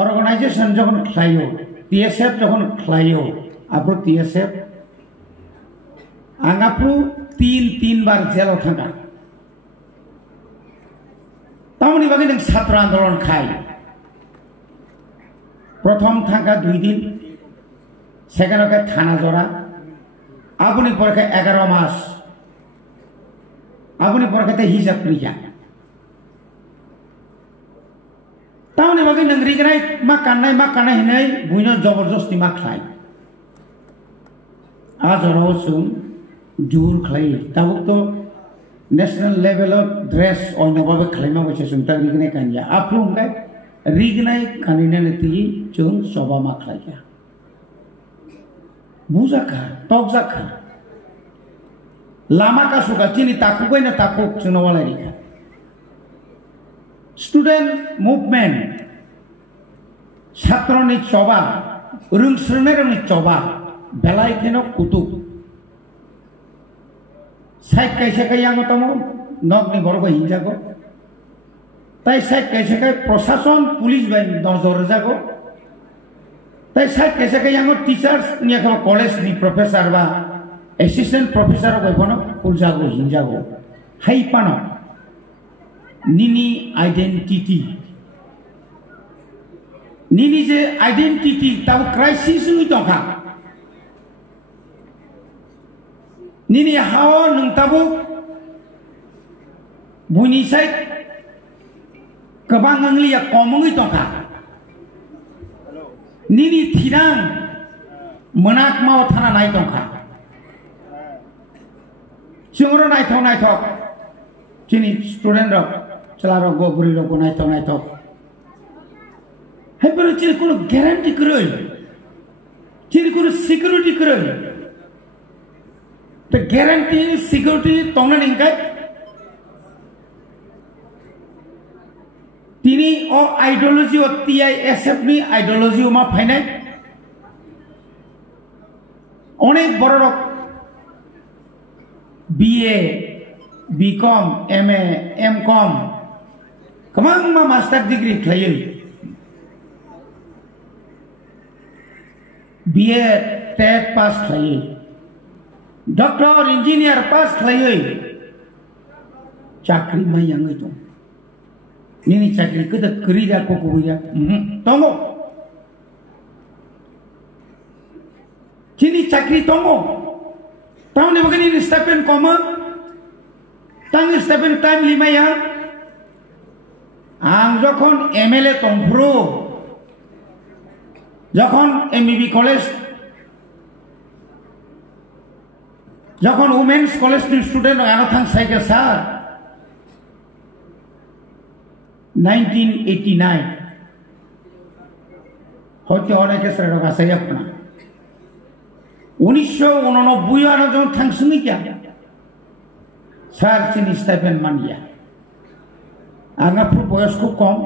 organization যখন খাইও TSF যখন খাইও আপু TSF আঙ্গাপু তিনবার জেল থাকা তামনি বাকি নং ছাত্র আন্দোলন খাই প্রথম থাকা 2 দিন সেকেন্ড ওকে থানা জড়া আপনি পরীক্ষা 11 মাস আপনি পরীক্ষাতে হিসাব লিখা তামনি বাকি নং রিগনাই মা কান্নাই হিনাই বুইনো জবরদস্তি মা খাই আজরাও সুম জোর খাই তাবুক তো national level of dress অন্যভাবে খাইমা বসে সুমতা রিগনাই কানিয়া আপলু গায় রিগনাই কানিনা নেতি চুন সবা মা খাইয়া বুঝা খা টকজা খা লামা কা সুকা চিনি তাকুকই না তাকুক চুনওয়ালা রিখা স্টুডেন্ট মুভমেন্ট ছাত্রনি চবা রুংস্রনেরনি চবা বেলাই কেন কুতুক সাইড কাইসে কাই আঙতম নগনি বড় হিংজাগো তাই সাইড কাইসে কাই প্রশাসন পুলিশ বাই নজর যাগো তাই সাইড কাইসে কাই আঙ টিচার্স নিয়ে কলেজ নি প্রফেসর বা অ্যাসিস্ট্যান্ট প্রফেসর কইবনো পুলজাগো হিংজাগো হাই পানো নিনি আইডেন্টিটি নিনি যে আইডেন্টিটি তাও ক্রাইসিস নি তখা নিনি হাওয়া নংতাবো বুনি সাইড गोबां आंलिया कमङै दंखा निनि थिरां मोनाक माव थाना नाय दंखा जोंरो नायथाव जोंनि स्टुडेन्ट रक चलारो गबुरि रक नायथाव हायबर चिनि कोनो ग्यारान्टि करै चिनि कोनो सिकिउरिटि करै द ग्यारान्टि सिकिउरिटि तंना निंगाय তিনি ও আইডিওলজি ও TISF নি আইডিওলজি ও মা ফাইনাই অনেক বড় রক BA BCom MA MCom কমাং মা মাস্টার ডিগ্রি খাইই BA টেট পাস খাইই ডক্টর ইঞ্জিনিয়ার পাস খাইই চাকরি মাই আঙ্গই তো Nini cakri kita kerja koko ya, tunggu. Cini cakri tunggu. Tahu ni begini ni stepen koma, tang stepen time 5 ya. Ang যখন MLA tongpro, যখন MBB college, যখন women's college student ano thang saike sir. 1989 হয়তো অনেকে সেটা ভাষাই আপনা 1989 আনো যখন থাকসুনি কিয়া স্যার চিনি স্টাইপেন মানিয়া আঙ্গাপুর বয়স খুব কম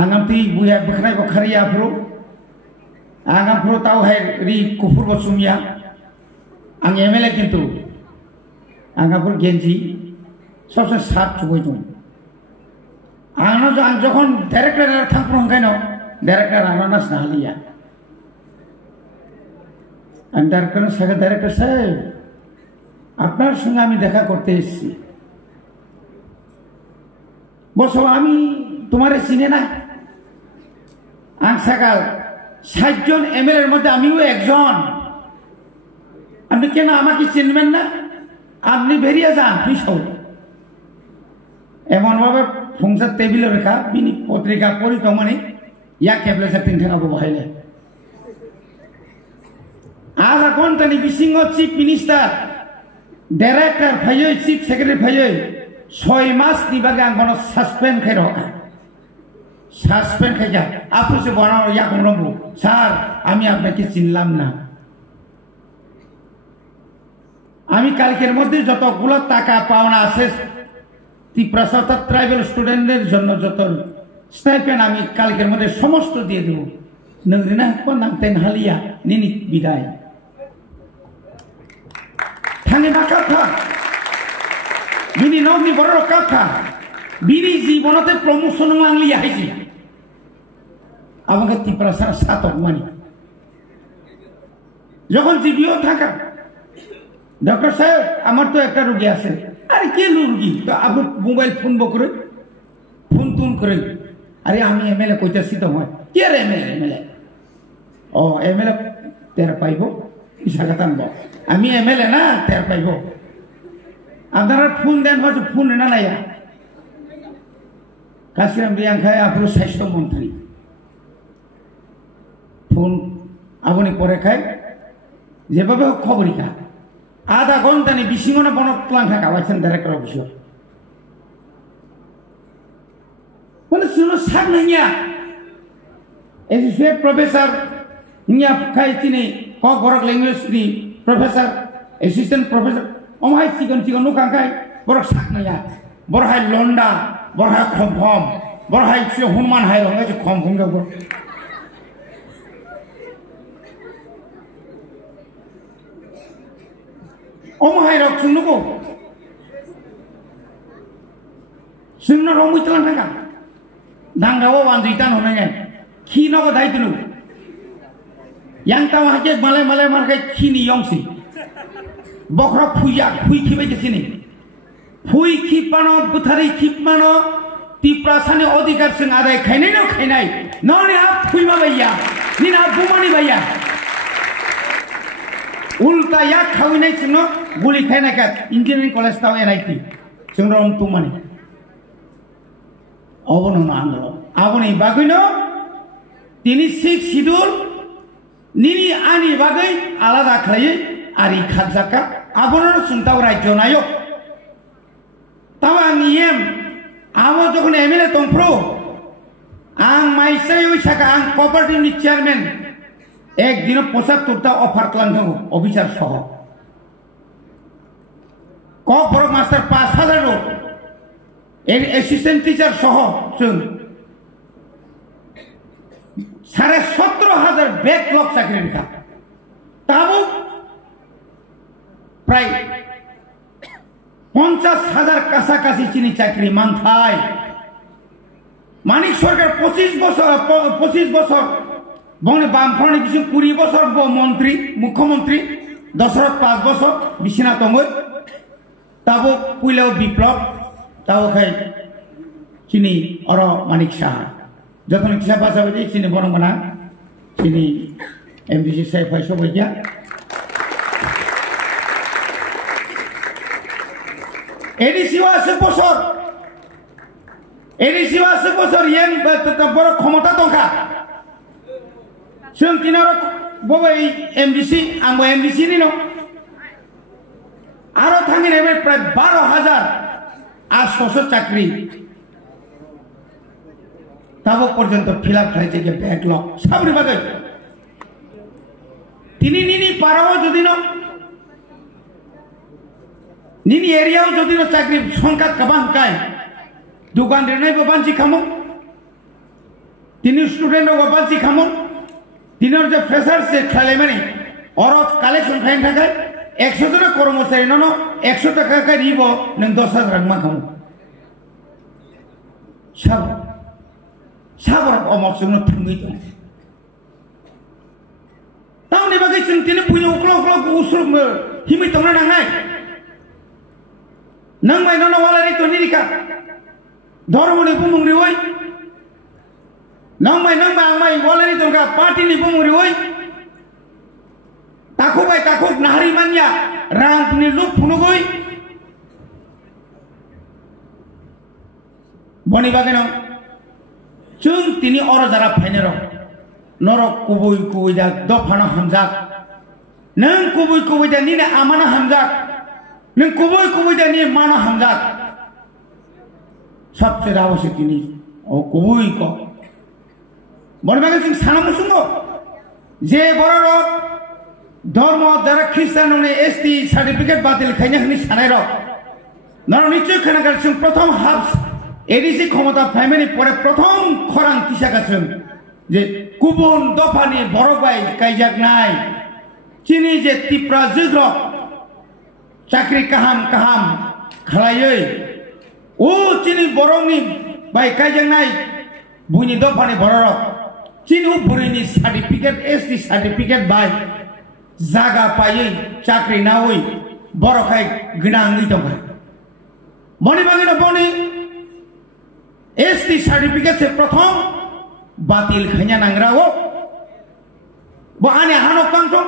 আঙ্গামতি বুয়া বখরাই বখারিয়া পুরো আঙ্গাপুর তাও হয় রি কুফুর বসুমিয়া আং MLA কিন্তু আঙ্গাপুর গেঞ্জি সবসময় সাত চুবই তুমি আনো যখন ডাইরেক্টর থাকবো কেন ডাইরেক্টর আনানাস না হালিয়া আমি ডাইরেক্টরের সাথে ডাইরেক্টর সাহেব আপনার সঙ্গে আমি দেখা করতে এসেছি বসো আমি তোমারে চিনে না আং সাকা 60 জন MLA এর মধ্যে আমিও একজন আপনি কেন আমাকে চিনবেন না আপনি বেরিয়ে যান পিছন এমন ভাবে ফংসার টেবিলে রেখা বিনি পত্রিকা পড়ি তো মানে ইয়া কেবলে সে তিন ঠেঙা বহাইলে আজ এখন তানি বিসিংহ চিফ মিনিস্টার ডাইরেক্টর ফাইয় চিফ সেক্রেটারি ফাইয় 6 মাস নিবাগে আং বন সাসপেন্ড খাই রকা সাসপেন্ড খাই যা আপনি সে বনাও ইয়া কোনরম স্যার আমি আপনাকে চিনলাম না আমি কালকের মধ্যে যতগুলো টাকা পাওনা আছে ত্রিপ্রাসাদ ট্রাইবাল স্টুডেন্টদের জন্য যত স্টাইপেন্ড আমি কালকের মধ্যে সমস্ত দিয়ে দেব নংরিনা নামতেন হালিয়া নিনি বিদায় থানে না কথা বিনি নগনি বড় কথা বিনি জীবনতে প্রমোশন আংলি আইছি আমাকে ত্রিপুরা সারা সাতক মানি যখন জিবিও থাকা ডক্টর সাহেব আমার তো একটা রোগী আছে আরে কে রোগী তো আপনি মোবাইল ফোন বকরে ফোন তুন করে আরে আমি এমএলএ কইতাছি তো হয় কে রে এমএলএ ও এমএলএ তের পাইব ইসা কথা আমি এমএলএ না তের পাইব আপনারা ফোন দেন হয়তো ফোন না নাইয়া কাশিরাম রিয়াং খাই আপনার স্বাস্থ্যমন্ত্রী ফোন আপনি পরে খায় যেভাবে হোক খবরই খা আধা ঘন্টা নি 20 মিনিট বনত প্লান থাকা পাইছেন ডাইরেক্টর অফিসে মানে শুনো সাক নাইয়া এসোসিয়েট প্রফেসর নিয়া খাই চিনি ক গরক ল্যাঙ্গুয়েজ নি প্রফেসর অ্যাসিস্ট্যান্ট প্রফেসর অমাই চিকন চিকন নো কাঙ্কাই বরক সাক নাইয়া বরহাই লন্ডা বরহাই খম খম বরহাই হনুমান হাই রঙে খম খম যাব অমাই রক শুনবো শুননা রমুই চলান থাকা দাঙ্গাও ওয়ানজিতান হনে যায় খি নগো দাইতনু yang tahu aja malai markai kini yongsi bokro fuya fui khibe kesini fui khipano buthari khipmano tiprasane odhikar sing adai khainai none ap fui ma bhaiya nina bumani bhaiya ulta ya khawinai sino guli khainai ka engineering college tao NIT singrom tumani obono na andolo aboni bagino tini 6 schedule Nini ani bagai alada khlai ari khajaka abono suntau rajyo nayo tawa ngiem amo jokhon MLA tongpro ang maisai oi Saka ang property ni chairman ek dino 75 ta offer klan thango officer soho ko borok master 5000 ro en assistant teacher soho chung 17,000 backlog चाकरी का ताबो प्राय 50,000 काছাকাছি চিনি চাকরি মানথাই মানিক সরকার 25 বছর বনে বামফ্রন্ট কিছু 20 বছর মন্ত্রী মুখ্যমন্ত্রী দশরথ 5 বছর বিশ্বনাথ তঙ্গই তাবো পুইলাও বিপ্লব তাও খাই চিনি অর মানিক সাহা যখন ইচ্ছা পাশাপাশি চিনি বড় মানা চিনি এমডিসি সাহেব পয়সা বইয়া এডিসি আছে বছর ইয়েন বড় ক্ষমতা দরকার जों तिनार बबे एमडीसी आंबो एमडीसी नि न आरो थांगि नेबे प्राय 12,800 चाकरी ताबो पर्यंत फिलअप खाइছে যে ব্যাকলগ সাবরি বাগে তিনি নিনি পারাও যদি ন নিনি এরিয়াও যদি ন চাকরি সংখ্যা কবাং কাই দোকান রেনাই বানজি খামো তিনি স্টুডেন্ট ও বানজি খামো তিনর যে ফ্রেশার সে খালে মানে অরত কালেকশন খাইন থাকে 100 জন কর্মচারী ন 100 টাকা কা দিব নং 10,000 রাখমা খামো সাবর অমসন থাঙ্গি তো তাওনি বাগে जों তিনি পুইনো ক্লো উসুর হিমি তংনা নাংনাই নং মাই নন ওয়ালারি তো নিরিকা ধর্মনি বুমুংরি ওই nang mai angmai walani tongka party ni bumuri oi takuk nahari manya rang ni lup phunugoi boni bageno chung tini oro jara phainero norok kubui da dofana hamjak nang kubui da ni na amana hamjak nang kubui da ni mana hamjak sabse rawase tini o kubui ko বড় বাগে সিং সানা মুসুঙ্গ যে বড় rock ধর্ম যারা খ্রিস্টান হলে ST certificate বাতিল খাইনা খানি সানাই রক নর নিশ্চয় খানাকার সিং প্রথম হাফ এডিসি ক্ষমতা ফ্যামিলি পরে প্রথম খরাং তিসা গাছেন যে কুবুন দফানি বড় বাই কাইজাকনাই চিনি যে তিপ্রা জিগ্র চাকরি কাহাম খালাইयै ও চিনি বড়নি বাই কাইজাকনাই বুইনি দফানি বড় রক चिनु बुरिनि सर्टिफिकेट एसटी सर्टिफिकेट बाय जागा पायै चाकरी नावै बरखाय गनाङै दं बनि बागिनो बनि एसटी सर्टिफिकेट से प्रथम बातिल खैना नांग्राओ bo ane hanok tangto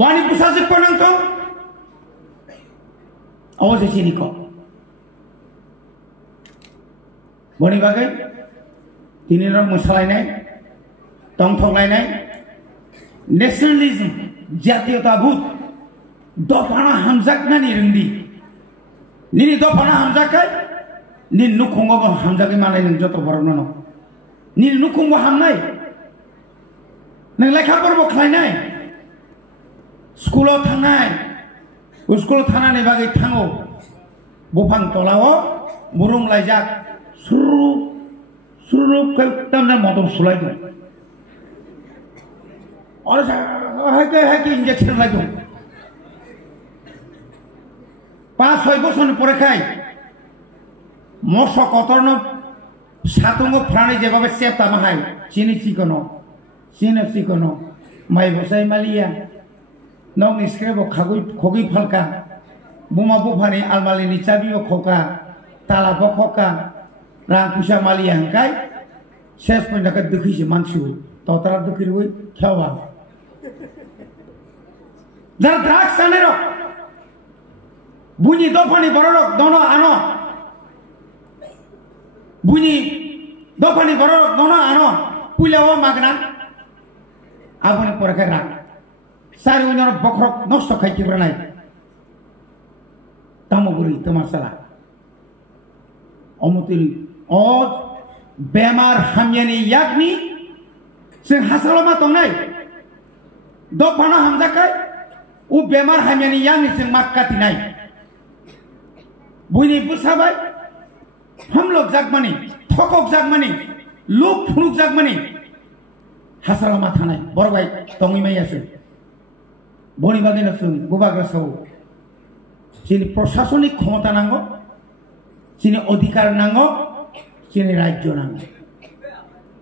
wani pusasi panangto awase sini ko boni bagai tini rong musalai tongthok lainai nationalism jatiyothabut dofana hamjaknani rungdi nini dofana hamjakai nin nukhungo hamjaki manai nung joto borokno nin nukhungo hamnai nang lekha porbo khlainai school thangnai school thanani bagai thango bofang tolao burung laijak suru kai tamna modom sulai do orsa hake injection lai do 5-6 বছর পরে খাই মশা কতর্ণ সাতঙ্গ প্রাণী যেভাবে চেপ্তা মাহাই চিনি চিকনো মাই বসাই মালিয়া নং স্ক্রেব খগি ফালকা বুমা বুফানি আলমালিনি চাবিও খকা তালাবো খকা রাং পুষা মালিয়া হাঙ্কাই শেষ পর্যন্ত দুখিছে মানসু ততরা দুখির হই খেওয়া যারা ড্রাগস আনে bunyi dofani borok dono ano bunyi dofani borok dono ano pulewo magna abone porakera sari unor bokrok nosto khai kibranai tamoguri tomasala omutili o bemar hamyani yakni sing hasaloma tongnai dofana hamjakai u bemar hamyani yakni sing makkatinai बुनी बुसाबाय हम लोग जागमानी थकक जागमानी लोक फुनुक जागमानी हासालामा थानाय बरबाय तंगिमायासो बनि बागिनसो बुबाग्रासो जिनि प्रशासनिक क्षमता नांगौ जिनि अधिकार नांगौ जिनि राज्य नांगौ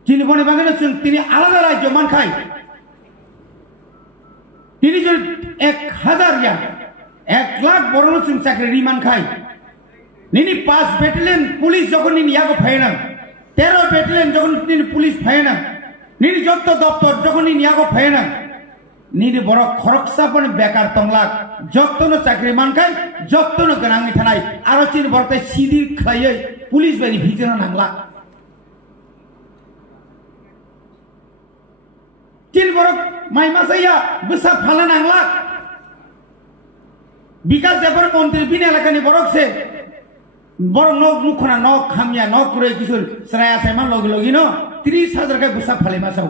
जिनि बनि बागिनसो तिनि आलादा राज्य मानखाय तिनि जो 1000 या 1 लाख बरनो जों चाकरि मानखाय Nini 5 battalion police যখন নিনি ইয়াগো ফায়না 13 battalion যখন নিনি পুলিশ ফায়না নিনি যত দপ্তর যখন নিনি ইয়াগো ফায়না নিনি বড় খরকসাপন বেকার তংলাক যতনো চাকরি মানকাই যতনো গনাঙ্গি থানাই আরো চিন বড়তে সিদির খাইয়ে পুলিশ বাড়ি ভিজনা নাংলা চিন বড় মাইমাসাইয়া বিসা ফালা নাংলা বিকাশ দেবর মন্ত্রী বিন এলাকানি বড়কসে বড় নক নুখনা নক খামিয়া নক করে কিছু সরায়া সাইমান লগে ন 30,000 কা বুসা ফালে মাসাও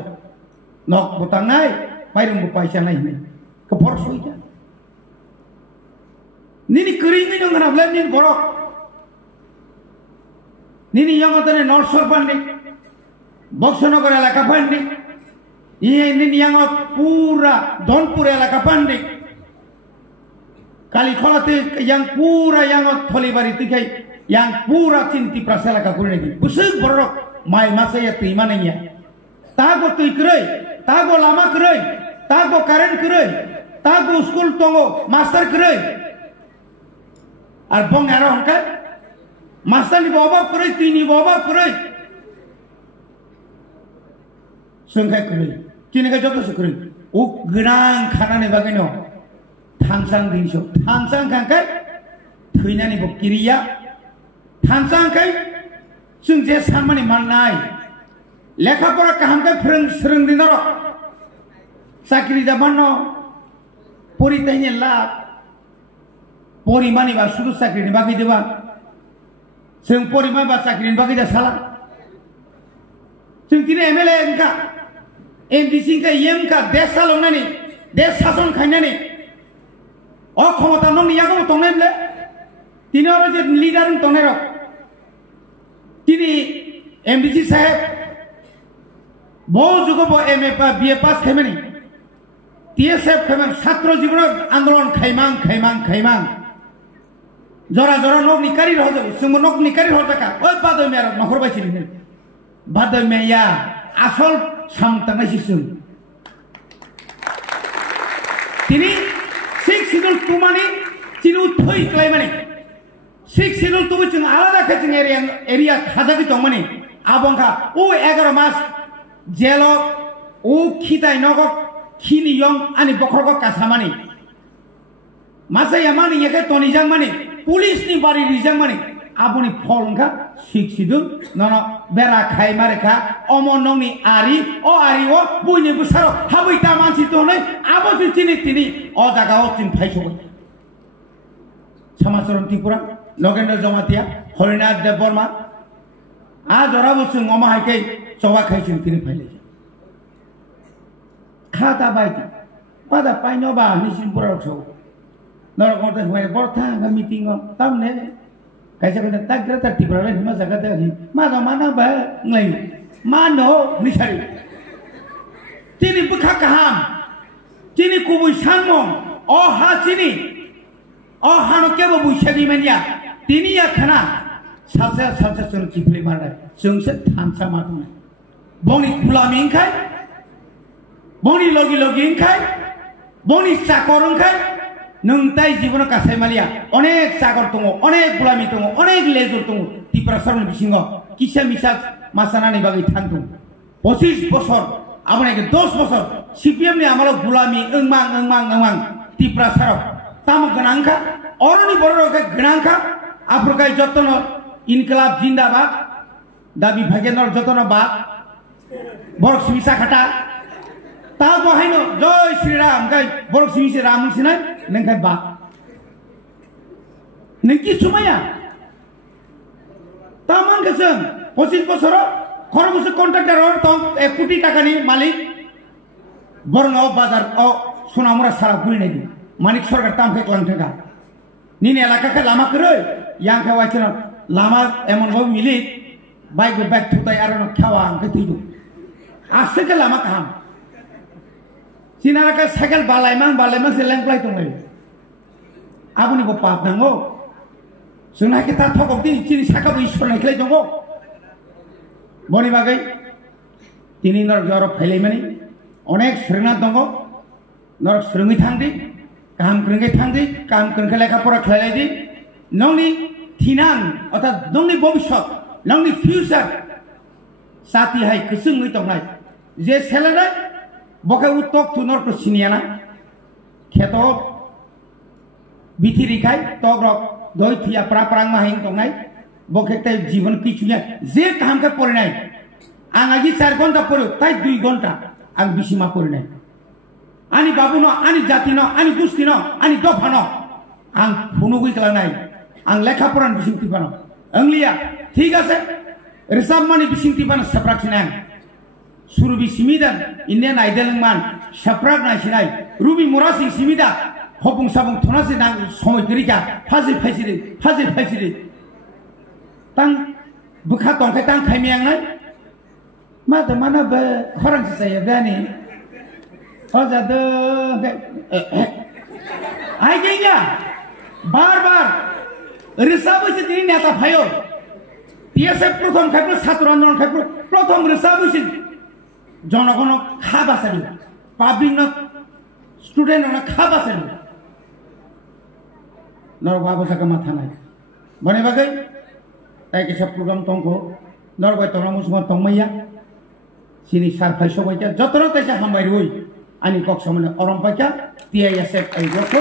নক বতাং নাই মাইরুম পয়সা নাই কে বড় সইতা নিনি করিনি নং না বলে নিনি বড় নিনি ইয়ামতনে নরসর পান্ডি বক্সনগর এলাকা পান্ডি ইয়ে নিনি ইয়ামত পুরা ধনপুর এলাকা পান্ডি কালীখলাতে ইয়াং পুরা ইয়ামত থলিবাড়ি তিখাই yang pura cinti prasela ka kurne gi busuk borok mai masaya timana nya tago tui krei tago lama krei tago karen krei tago school tongo master krei ar bong aro hongka master ni baba krei tini baba krei sungkai krei kini ka joto krei u grang khana ne bageno thangsang dinso thangsang kangkai thuinani bo kiriya थांसां kai जों जे सानमानि माननाय लेखापड़ा काहामखाय फोरोंदिन र साख्रि दाबानो परितायनि लाभ परिमानि बा सुदु साख्रिनि बागै देबा जों परिमानि बा साख्रिनि बागै दा साला जों दिनै एमएलए का एमडीसी का एम का देश सालावनानै देश शासन खायनानै अ क्षमता नंनि यागो तंनायले तिनि आरो जे लिडार तंनाय र তিনি এমডিসি সাহেব বহু যুগব এমএ পা বিএ পাস খাইমানি টিএসএফ খাইমান ছাত্র জীবন আন্দোলন খাইমাং জরা নক নিকারি রহ যাব সুম নক নিকারি রহ টাকা ওই পাদই মের নহর বাইছিনি Bada meya asal samtang sisun. Tini 6 sidul tumani tinu thoi klai mani 6 sidul tu chung alada kaching area khajaki tong mani abongka o 11 mas jelo o khitai nogok khini yong ani bokroko kasamani masa yamani yeke toni jang mani police ni bari rijang mani aboni pholngka 6 sidul nono bera khai mare kha omonong ni ari o buini busaro habui ta manchi tonai abo chini tini o jaga o tin phaiso Samasaron Tripura Logendra Jamatia Horinath Debbarma आज orabusu ngoma haike chowa khaichin tini phaile khata baiti pada paino ba nisin pura chho nor korte hoi bortha ga meeting tamne kaisa kata tagra ta Tripura le ma jaga ta hi ma ga mana ba ngai mano nisari tini bukha kaham tini kubu sanmo o ha tini o hano kebo bushagi mania tini ya khana salsa sun kifli mara sungse thamsa matuna boni gulami khai boni logi khai boni sakorong khai nungtai jibono kasai malia onek sakor tungo onek gulami tungo onek lezur tungo Tripura sarun bisingo kisha misat masana ni bagi thantung 25 বছর আপনাকে 10 বছর CPM ni amalo gulami engmang Tripura sarok tamu ganangka oroni borok ganangka aprokai jotno Inqilab জিন্দাবাদ দাবি ভাগেনর যতন বাদ বড় সিমিসা খাটা তা বহাইনো জয় শ্রীরাম গাই বড় সিমিসে রাম সিনাই নংখাই বা নংকি সুমায়া তামান গেছেন 25 বছর খরমুসে কন্ট্রাক্টর অর তং 1 কোটি টাকা নি মালিক বরং বাজার ও সোনামুরা সারা পুরি নাই মানিক সরকার তাম ফেকলাং টাকা নিনে এলাকাকে লামা করে young খাওয়াইছেন lama emon bo milik baik baik tutai arono khawang ke tidu ase ke lama kaham sinara ka sagal balaiman seleng plai tongai abuni bo pap nango suna ke ta thokok di chini saka bo ishwar nai khlai tongo boni bagai tini nor joro phailai mani onek srena tongo nor srungi thangdi kam krenge lekha pora khlai di nongni Tinang atau dongni bobishot, dongni future, sati hai kesung itu nai. Je selera, bokai utok tunor kesiniana, keto, biti rikai, togrok, doi tiya pra mahing tongai, bokai tay jivan kichunya, je kaham ke porinai. Ang aji 4 gonta poru, tay 2 gonta, ang bisima porinai. Ani babuno, ani jatino, ani gustino, ani dofano, ang punugui kelanai. Ang lekha puran bising tipano anglia ঠিক আছে রিসাব মানি bising tipano saprak sinang surubi simidan indian idol man saprak na sinai rubi murasing simida hopung sabung thonase nang somoy kerika phajil phaisiri tang bukha tongkai tang khaimiang nai ma da mana ba khorang saya bani hoja de ai genya bar রিসাবু সে তিনি নেতা ভাইও PSF প্রথম খাইপ্রো ছাত্র আন্দোলন খাইপ্রো প্রথম রিসাবু সে জনগণ খাবাসানি public student না খাবাসানি নরবাবু সাকা মাথা নাই বনে বাগৈ তাই কেসব প্রোগ্রাম তংখো নরবাই তংরামু সুমা তংমাইয়া সিনি সার ফাইসো বাইটা যতর তাইসা হামবাই রই আনি কক সামনে অরম পাইকা টিআইএসএফ আই রকো